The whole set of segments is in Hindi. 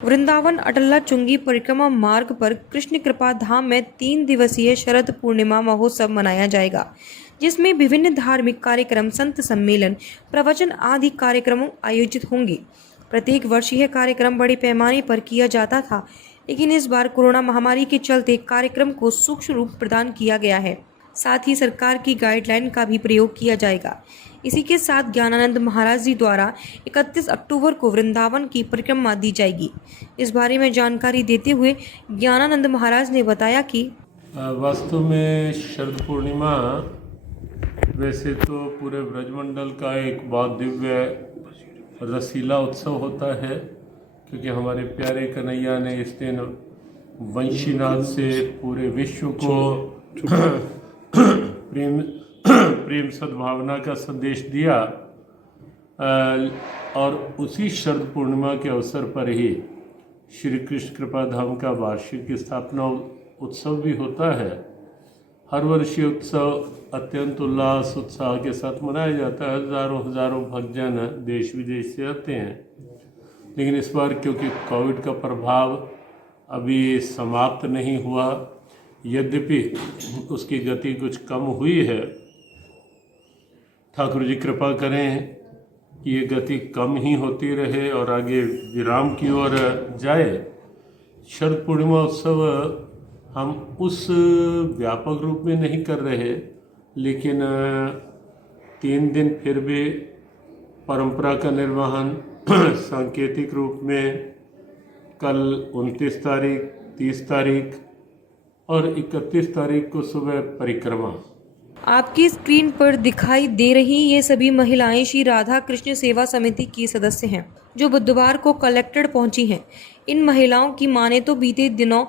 वृंदावन अटल्ला चुंगी परिक्रमा मार्ग पर कृष्ण कृपा धाम में 3 दिवसीय शरद पूर्णिमा महोत्सव मनाया जाएगा, जिसमें विभिन्न धार्मिक कार्यक्रम, संत सम्मेलन, प्रवचन आदि कार्यक्रमों आयोजित होंगे। प्रत्येक वर्ष यह कार्यक्रम बड़े पैमाने पर किया जाता था, लेकिन इस बार कोरोना महामारी के चलते कार्यक्रम को सूक्ष्म रूप प्रदान किया गया है। साथ ही सरकार की गाइडलाइन का भी प्रयोग किया जाएगा। इसी के साथ ज्ञानानंद महाराज जी द्वारा 31 अक्टूबर को वृंदावन की परिक्रमा दी जाएगी। इस बारे में जानकारी देते हुए ज्ञानानंद महाराज ने बताया कि वास्तव में शरद पूर्णिमा वैसे तो पूरे ब्रजमंडल का एक बहुत दिव्य रसीला उत्सव होता है, क्योंकि हमारे प्यारे कन्हैया ने इस दिन वंशीनाथ से पूरे विश्व को प्रेम सद्भावना का संदेश दिया। और उसी शरद पूर्णिमा के अवसर पर ही श्री कृष्ण कृपा धाम का वार्षिक स्थापना उत्सव भी होता है। हर वर्ष ये उत्सव अत्यंत उल्लास उत्साह के साथ मनाया जाता है। हजारों भक्तजन देश विदेश से आते हैं, लेकिन इस बार क्योंकि कोविड का प्रभाव अभी समाप्त नहीं हुआ, यद्यपि उसकी गति कुछ कम हुई है। ठाकुर जी कृपा करें कि ये गति कम ही होती रहे और आगे विराम की ओर जाए। शरद पूर्णिमा उत्सव हम उस व्यापक रूप में नहीं कर रहे, लेकिन 3 दिन फिर भी परंपरा का निर्वहन सांकेतिक रूप में कल 29 तारीख, 30 तारीख और 31 तारीख को सुबह परिक्रमा। आपकी स्क्रीन पर दिखाई दे रही ये सभी महिलाएं श्री राधा कृष्ण सेवा समिति की सदस्य हैं, जो बुधवार को कलेक्टेड पहुंची हैं। इन महिलाओं की माने तो बीते दिनों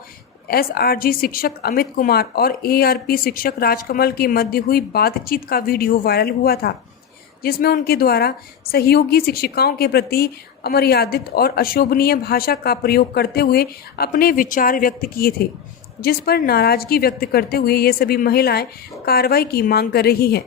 एसआरजी शिक्षक अमित कुमार और एआरपी शिक्षक राजकमल के मध्य हुई बातचीत का वीडियो वायरल हुआ था, जिसमें उनके द्वारा सहयोगी शिक्षिकाओं के प्रति अमर्यादित और अशोभनीय भाषा का प्रयोग करते हुए अपने विचार व्यक्त किए थे, जिस पर नाराजगी व्यक्त करते हुए ये सभी महिलाएं कार्रवाई की मांग कर रही हैं।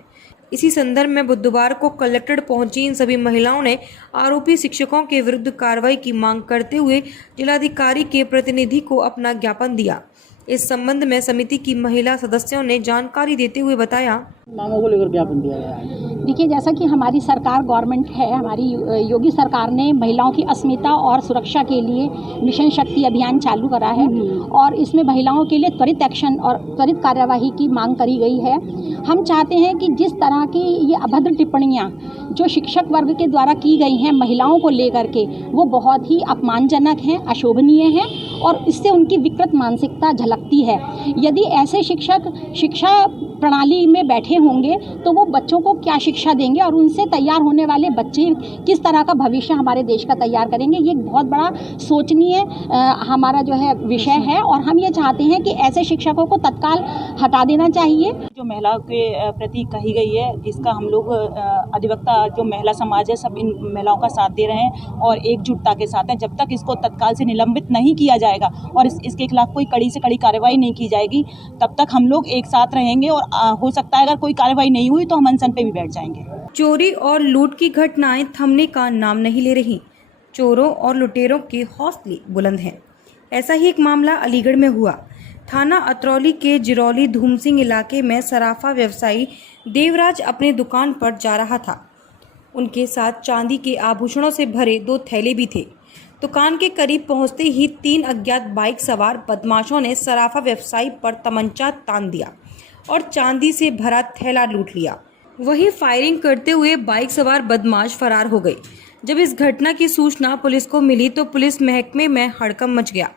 इसी संदर्भ में बुधवार को कलेक्टेड पहुंची इन सभी महिलाओं ने आरोपी शिक्षकों के विरुद्ध कार्रवाई की मांग करते हुए जिलाधिकारी के प्रतिनिधि को अपना ज्ञापन दिया। इस संबंध में समिति की महिला सदस्यों ने जानकारी देते हुए बताया, मांगों को लेकर ज्ञापन दिया गया है। देखिए, जैसा कि हमारी सरकार गवर्नमेंट है, हमारी योगी सरकार ने महिलाओं की अस्मिता और सुरक्षा के लिए मिशन शक्ति अभियान चालू करा है और इसमें महिलाओं के लिए त्वरित एक्शन और त्वरित कार्यवाही की मांग करी गई है। हम चाहते हैं कि जिस तरह की ये अभद्र टिप्पणियां जो शिक्षक वर्ग के द्वारा की गई हैं महिलाओं को लेकर के, वो बहुत ही अपमानजनक हैं, अशोभनीय हैं और इससे उनकी विकृत मानसिकता झलकती है। यदि ऐसे शिक्षक शिक्षा प्रणाली में बैठे होंगे तो वो बच्चों को क्या शिक्षा देंगे और उनसे तैयार होने वाले बच्चे किस तरह का भविष्य हमारे देश का तैयार करेंगे। ये एक बहुत बड़ा सोचनीय हमारा जो है विषय है और हम ये चाहते हैं कि ऐसे शिक्षकों को तत्काल हटा देना चाहिए। जो महिलाओं के प्रति कही गई है, इसका हम लोग अधिवक्ता जो महिला समाज है सब इन महिलाओं का साथ दे रहे हैं और एकजुटता के साथ हैं। जब तक इसको तत्काल से निलंबित नहीं किया जाएगा और इसके खिलाफ कोई कड़ी से कड़ी कार्रवाई नहीं की जाएगी, तब तक हम लोग एक साथ रहेंगे और हो सकता है अगर कोई कार्रवाई नहीं हुई तो हम अनशन पे भी बैठ जाएंगे। चोरी और लूट की घटनाएं थमने का नाम नहीं ले रही। चोरों और लुटेरों के हौसले बुलंद हैं। ऐसा ही एक मामला अलीगढ़ में हुआ। थाना अतरौली के जिरौली धूमसिंह इलाके में सराफा व्यवसायी देवराज अपने दुकान पर जा रहा था। उनके साथ चांदी के आभूषणों से भरे 2 थैले भी थे। दुकान के करीब पहुंचते ही 3 अज्ञात बाइक सवार बदमाशों ने सराफा व्यवसायी पर तमंचा तान दिया और चांदी से भरा थैला लूट लिया। वहीं फायरिंग करते हुए बाइक सवार बदमाश फरार हो गए। जब इस घटना की सूचना पुलिस को मिली तो पुलिस महकमे में हड़कंप मच गया।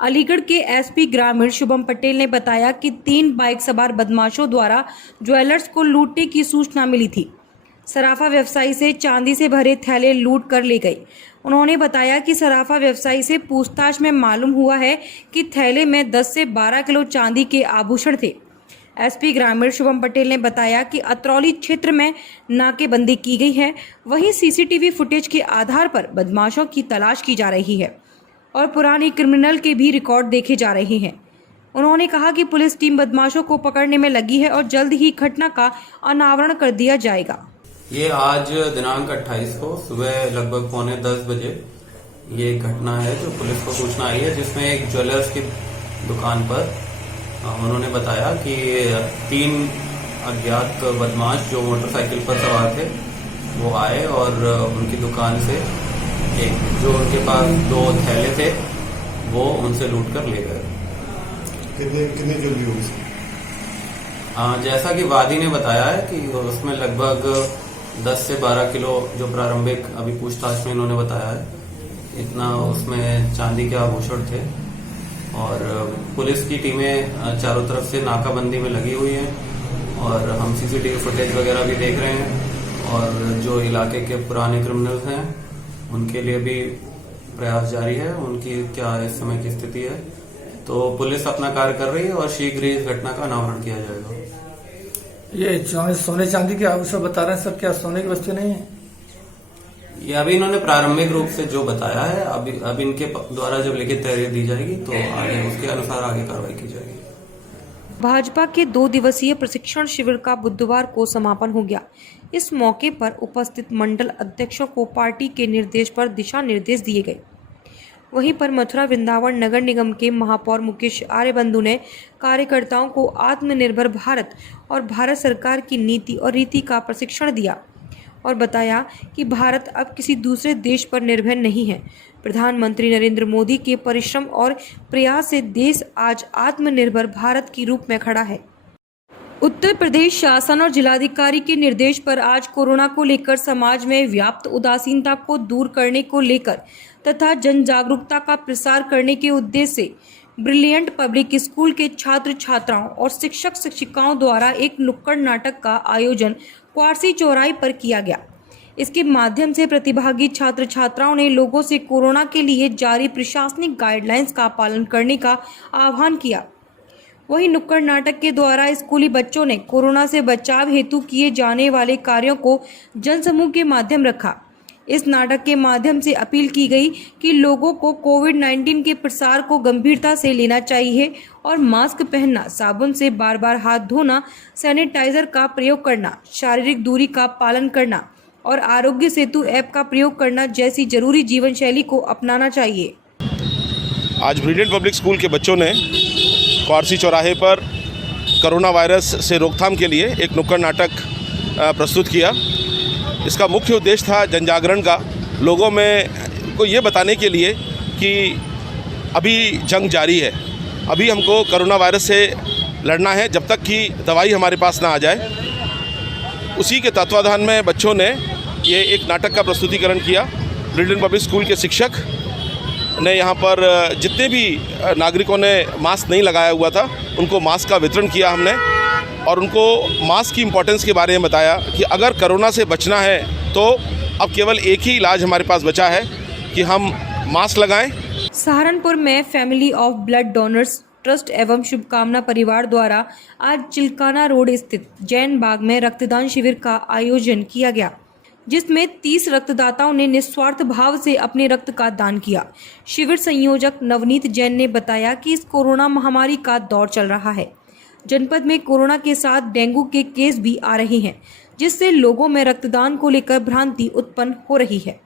अलीगढ़ के एसपी ग्रामीण शुभम पटेल ने बताया कि 3 बाइक सवार बदमाशों द्वारा ज्वेलर्स को लूटने की सूचना मिली थी। सराफा व्यवसायी से चांदी से भरे थैले लूट कर ले गए। उन्होंने बताया कि सराफा व्यवसायी से पूछताछ में मालूम हुआ है कि थैले में 10 से 12 किलो चांदी के आभूषण थे। एसपी ग्रामीण शुभम पटेल ने बताया कि अतरौली क्षेत्र में नाकेबंदी की गई है। वहीं सीसीटीवी फुटेज के आधार पर बदमाशों की तलाश की जा रही है और पुरानी क्रिमिनल के भी रिकॉर्ड देखे जा रहे हैं। उन्होंने कहा कि पुलिस टीम बदमाशों को पकड़ने में लगी है और जल्द ही घटना का अनावरण कर दिया जाएगा। ये आज दिनांक 28 को सुबह लगभग 9:45 बजे ये एक घटना है जो पुलिस को सूचना आई है, जिसमें एक ज्वेलर्स की दुकान पर उन्होंने बताया कि 3 अज्ञात बदमाश जो मोटरसाइकिल पर सवार थे वो आए और उनकी दुकान से जो उनके पास 2 थैले थे वो उनसे लूट कर ले गए। कितनी जल्दी होगी? जैसा कि वादी ने बताया है कि उसमें लगभग 10 से 12 किलो जो प्रारंभिक अभी पूछताछ में इन्होंने बताया है, इतना उसमें चांदी के आभूषण थे। और पुलिस की टीमें चारों तरफ से नाकाबंदी में लगी हुई हैं और हम सीसीटीवी फुटेज वगैरह भी देख रहे हैं और जो इलाके के पुराने क्रिमिनल्स हैं उनके लिए भी प्रयास जारी है, उनकी क्या इस समय की स्थिति है। तो पुलिस अपना कार्य कर रही है और शीघ्र ही इस घटना का अनावरण किया जाएगा। ये सोने चांदी के आभूषण बता रहे हैं सर, क्या सोने की वस्तु नहीं है? ये अभी इन्होंने प्रारंभिक रूप से जो बताया है, अभी इनके द्वारा जब लिखित तहरीर दी जाएगी तो आगे उसके अनुसार आगे कार्रवाई की जाएगी। भाजपा के 2 दिवसीय प्रशिक्षण शिविर का बुधवार को समापन हो गया। इस मौके पर उपस्थित मंडल अध्यक्षों को पार्टी के निर्देश पर दिशा निर्देश दिए गए। वहीं पर मथुरा वृंदावन नगर निगम के महापौर मुकेश आर्यबंधु ने कार्यकर्ताओं को आत्मनिर्भर भारत और भारत सरकार की नीति और रीति का प्रशिक्षण दिया और बताया कि भारत अब किसी दूसरे देश पर निर्भर नहीं है। प्रधानमंत्री नरेंद्र मोदी के परिश्रम और प्रयास से देश आज आत्मनिर्भर भारत के रूप में खड़ा है। उत्तर प्रदेश शासन और जिलाधिकारी के निर्देश पर आज कोरोना को लेकर समाज में व्याप्त उदासीनता को दूर करने को लेकर तथा जन जागरूकता का प्रसार करने के उद्देश्य से ब्रिलियंट पब्लिक स्कूल के छात्र छात्राओं और शिक्षक शिक्षिकाओं द्वारा एक नुक्कड़ नाटक का आयोजन क्वारसी चौराहे पर किया गया। इसके माध्यम से प्रतिभागी छात्र छात्राओं ने लोगों से कोरोना के लिए जारी प्रशासनिक गाइडलाइंस का पालन करने का आह्वान किया। वहीं नुक्कड़ नाटक के द्वारा स्कूली बच्चों ने कोरोना से बचाव हेतु किए जाने वाले कार्यों को जनसमूह के माध्यम रखा। इस नाटक के माध्यम से अपील की गई कि लोगों को कोविड-19 के प्रसार को गंभीरता से लेना चाहिए और मास्क पहनना, साबुन से बार बार हाथ धोना, सैनिटाइजर का प्रयोग करना, शारीरिक दूरी का पालन करना और आरोग्य सेतु ऐप का प्रयोग करना जैसी जरूरी जीवन शैली को अपनाना चाहिए। आज ब्रिलियंट पब्लिक स्कूल के बच्चों ने क्वारसी चौराहे पर कोरोना वायरस से रोकथाम के लिए एक नुक्कड़ नाटक प्रस्तुत किया। इसका मुख्य उद्देश्य था जनजागरण का, लोगों में को ये बताने के लिए कि अभी जंग जारी है, अभी हमको कोरोना वायरस से लड़ना है जब तक कि दवाई हमारे पास ना आ जाए। उसी के तत्वाधान में बच्चों ने ये एक नाटक का प्रस्तुतिकरण किया। ब्रिलियंट पब्लिक स्कूल के शिक्षक ने यहाँ पर जितने भी नागरिकों ने मास्क नहीं लगाया हुआ था उनको मास्क का वितरण किया हमने और उनको मास्क की इम्पोर्टेंस के बारे में बताया कि अगर कोरोना से बचना है तो अब केवल एक ही इलाज हमारे पास बचा है कि हम मास्क लगाएं। सहारनपुर में family of blood donors trust एवं शुभकामना परिवार द्वारा आज चिल्काना रोड स्थित जैन बाग में रक्तदान शिविर का आयोजन किया गया, जिसमें 30 रक्तदाताओं ने निस्वार्थ भाव से अपने रक्त का दान किया। शिविर संयोजक नवनीत जैन ने बताया कि इस कोरोना महामारी का दौर चल रहा है। जनपद में कोरोना के साथ डेंगू के केस भी आ रहे हैं, जिससे लोगों में रक्तदान को लेकर भ्रांति उत्पन्न हो रही है।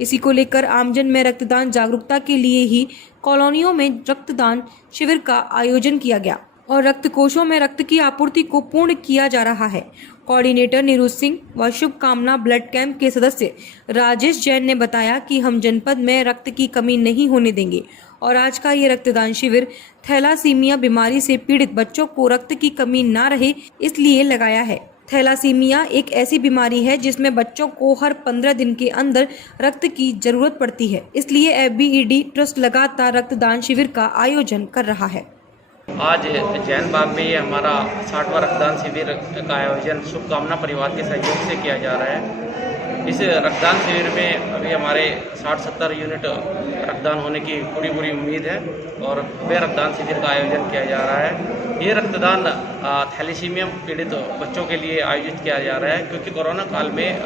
इसी को लेकर आमजन में रक्तदान जागरूकता के लिए ही कॉलोनियों में रक्तदान शिविर का आयोजन किया गया और रक्त कोषों में रक्त की आपूर्ति को पूर्ण किया जा रहा है। कोऑर्डिनेटर नीरू सिंह व शुभकामना ब्लड कैंप के सदस्य राजेश जैन ने बताया कि हम जनपद में रक्त की कमी नहीं होने देंगे और आज का ये रक्तदान शिविर थैलासीमिया बीमारी से पीड़ित बच्चों को रक्त की कमी ना रहे इसलिए लगाया है। थैलासीमिया एक ऐसी बीमारी है जिसमें बच्चों को हर 15 दिन के अंदर रक्त की जरूरत पड़ती है, इसलिए FBED ट्रस्ट लगातार रक्तदान शिविर का आयोजन कर रहा है। आज जैन बाग में ये हमारा 60वां रक्तदान शिविर का आयोजन शुभकामना परिवार के सहयोग से किया जा रहा है। इस रक्तदान शिविर में अभी हमारे 60-70 यूनिट रक्तदान होने की पूरी उम्मीद है और वह रक्तदान शिविर का आयोजन किया जा रहा है। ये रक्तदान थैलेसीमिया पीड़ित बच्चों के लिए आयोजित किया जा रहा है, क्योंकि कोरोना काल में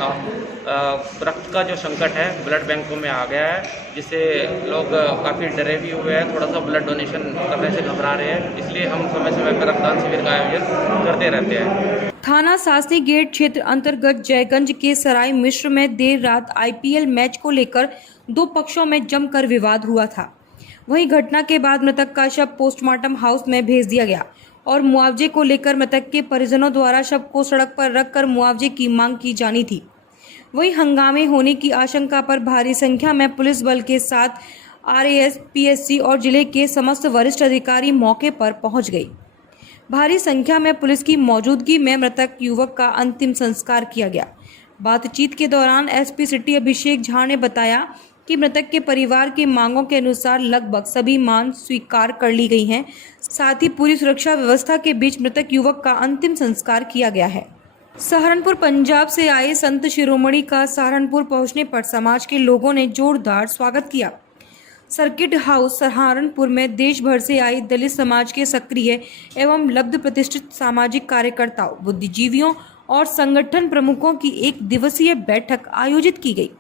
रक्त का जो संकट है ब्लड बैंकों में आ गया है, जिससे लोग काफ़ी डरे भी हुए हैं, थोड़ा सा ब्लड डोनेशन करने से घबरा रहे हैं। इसलिए हम समय समय पर रक्तदान शिविर का आयोजन करते रहते हैं। थाना सासनी गेट क्षेत्र अंतर्गत जयगंज के सराय मिश्र में देर रात IPL मैच को लेकर दो पक्षों में जमकर विवाद हुआ था। वहीं घटना के बाद मृतक का शव पोस्टमार्टम हाउस में भेज दिया गया और मुआवजे को लेकर मृतक के परिजनों द्वारा शव को सड़क पर रखकर मुआवजे की मांग की जानी थी। वहीं हंगामे होने की आशंका पर भारी संख्या में पुलिस बल के साथ RAS, PSC और जिले के समस्त वरिष्ठ अधिकारी मौके पर पहुंच गए। भारी संख्या में पुलिस की मौजूदगी में मृतक युवक का अंतिम संस्कार किया गया। बातचीत के दौरान SP सिटी अभिषेक झा ने बताया कि मृतक के परिवार की मांगों के अनुसार लगभग सभी मांग स्वीकार कर ली गई हैं। साथ ही पूरी सुरक्षा व्यवस्था के बीच मृतक युवक का अंतिम संस्कार किया गया है। सहारनपुर पंजाब से आए संत शिरोमणि का सहारनपुर पहुंचने पर समाज के लोगों ने जोरदार स्वागत किया। सर्किट हाउस सहारनपुर में देश भर से आई दलित समाज के सक्रिय एवं लब्ध प्रतिष्ठित सामाजिक कार्यकर्ताओं, बुद्धिजीवियों और संगठन प्रमुखों की एक दिवसीय बैठक आयोजित की गई,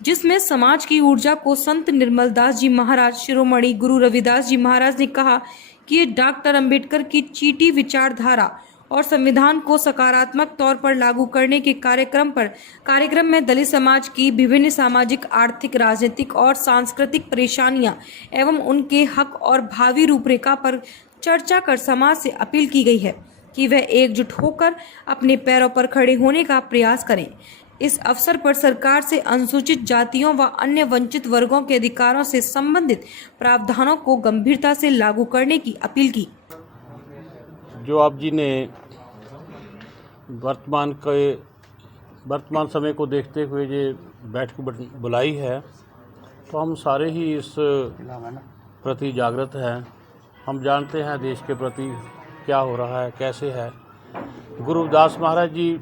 जिसमें समाज की ऊर्जा को संत निर्मल दास जी महाराज, शिरोमणि गुरु रविदास जी महाराज ने कहा कि ये डॉक्टर अंबेडकर की चीटी विचारधारा और संविधान को सकारात्मक तौर पर लागू करने के कार्यक्रम में दलित समाज की विभिन्न सामाजिक, आर्थिक, राजनीतिक और सांस्कृतिक परेशानियां एवं उनके हक और भावी रूपरेखा पर चर्चा कर समाज से अपील की गई है कि वह एकजुट होकर अपने पैरों पर खड़े होने का प्रयास करें। इस अवसर पर सरकार से अनुसूचित जातियों व अन्य वंचित वर्गों के अधिकारों से संबंधित प्रावधानों को गंभीरता से लागू करने की अपील की। जो आप जी ने वर्तमान समय को देखते हुए ये बैठक बुलाई है, तो हम सारे ही इस प्रति जागृत हैं। हम जानते हैं देश के प्रति क्या हो रहा है, कैसे है। गुरु रविदास महाराज जी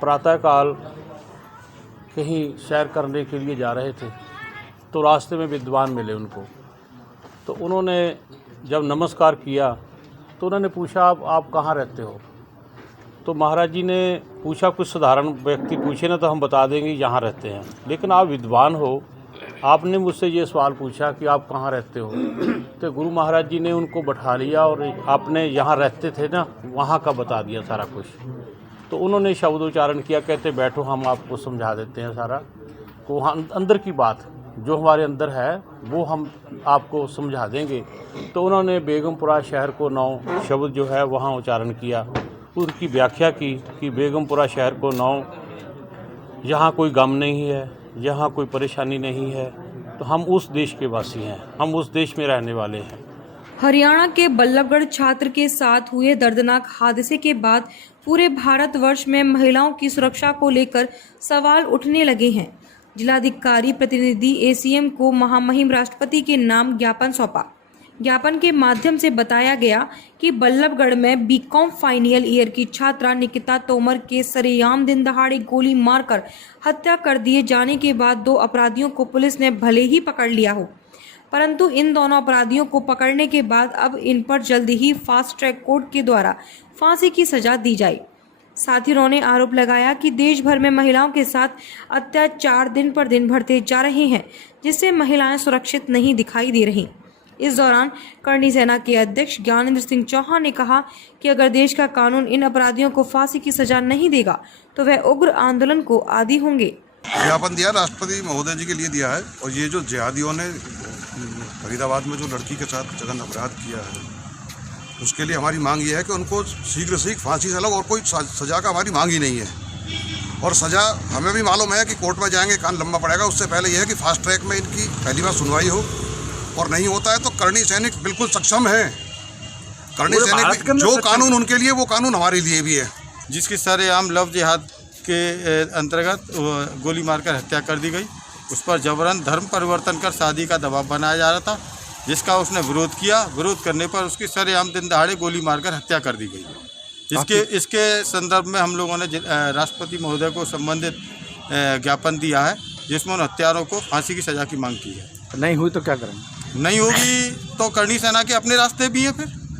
प्रातःकाल कहीं सैर करने के लिए जा रहे थे, तो रास्ते में विद्वान मिले उनको। तो उन्होंने जब नमस्कार किया तो उन्होंने पूछा आप कहाँ रहते हो। तो महाराज जी ने पूछा, कुछ साधारण व्यक्ति पूछे ना तो हम बता देंगे यहाँ रहते हैं, लेकिन आप विद्वान हो, आपने मुझसे ये सवाल पूछा कि आप कहाँ रहते हो। तो गुरु महाराज जी ने उनको बैठा लिया और आपने यहाँ रहते थे ना, वहाँ का बता दिया सारा कुछ। तो उन्होंने शब्दोच्चारण किया, कहते बैठो हम आपको समझा देते हैं सारा को, अंदर की बात जो हमारे अंदर है वो हम आपको समझा देंगे। तो उन्होंने बेगमपुरा शहर को 9 शब्द जो है वहाँ उच्चारण किया, उनकी व्याख्या की कि बेगमपुरा शहर को 9, यहाँ कोई गम नहीं है, यहाँ कोई परेशानी नहीं है, तो हम उस देश के वासी हैं, हम उस देश में रहने वाले हैं। हरियाणा के बल्लभगढ़ छात्र के साथ हुए दर्दनाक हादसे के बाद पूरे भारतवर्ष में महिलाओं की सुरक्षा को लेकर सवाल उठने लगे हैं। जिलाधिकारी प्रतिनिधि ACM को महामहिम राष्ट्रपति के नाम ज्ञापन सौंपा। ज्ञापन के माध्यम से बताया गया कि बल्लभगढ़ में BCom फाइनल ईयर की छात्रा निकिता तोमर के सरेआम दिन दहाड़े गोली मारकर हत्या कर दिए जाने के बाद 2 अपराधियों को पुलिस ने भले ही पकड़ लिया हो, परंतु इन दोनों अपराधियों को पकड़ने के बाद अब इन पर जल्द ही फास्ट ट्रैक कोर्ट के द्वारा फांसी की सजा दी जाए। साथ ही उन्होंने आरोप लगाया कि देश भर में महिलाओं के साथ अत्याचार दिन पर दिन बढ़ते जा रहे हैं, जिससे महिलाएं सुरक्षित नहीं दिखाई दे रही। इस दौरान करणी सेना के अध्यक्ष ज्ञानेंद्र सिंह चौहान ने कहा कि अगर देश का कानून इन अपराधियों को फांसी की सजा नहीं देगा तो वह उग्र आंदोलन को आदी होंगे। ज्ञापन दिया राष्ट्रपति महोदय जी के लिए दिया है, और ये जो जिहादियों ने फरीदाबाद में जो लड़की के साथ जघन्य अपराध किया है, उसके लिए हमारी मांग ये है कि उनको शीघ्र से फांसी से अलग और कोई सजा का हमारी मांग ही नहीं है। और सजा हमें भी मालूम है कि कोर्ट में जाएंगे कान लंबा पड़ेगा, उससे पहले यह है कि फास्ट ट्रैक में इनकी पहली बार सुनवाई हो, और नहीं होता है तो करणी सैनिक बिल्कुल सक्षम है। करणी सैनिक जो कानून उनके लिए वो कानून हमारे लिए भी है। जिसकी सरेआम लव जिहाद के अंतर्गत गोली मारकर हत्या कर दी गई, उस पर जबरन धर्म परिवर्तन कर शादी का दबाव बनाया जा रहा था, जिसका उसने विरोध किया। विरोध करने पर उसकी सरेआम दिन दहाड़े गोली मारकर हत्या कर दी गई। इसके संदर्भ में हम लोगों ने राष्ट्रपति महोदय को संबंधित ज्ञापन दिया है, जिसमें उन हत्यारों को फांसी की सजा की मांग की है। नहीं हुई तो क्या करेंगे? नहीं होगी तो करणी सेना के अपने रास्ते भी हैं फिर।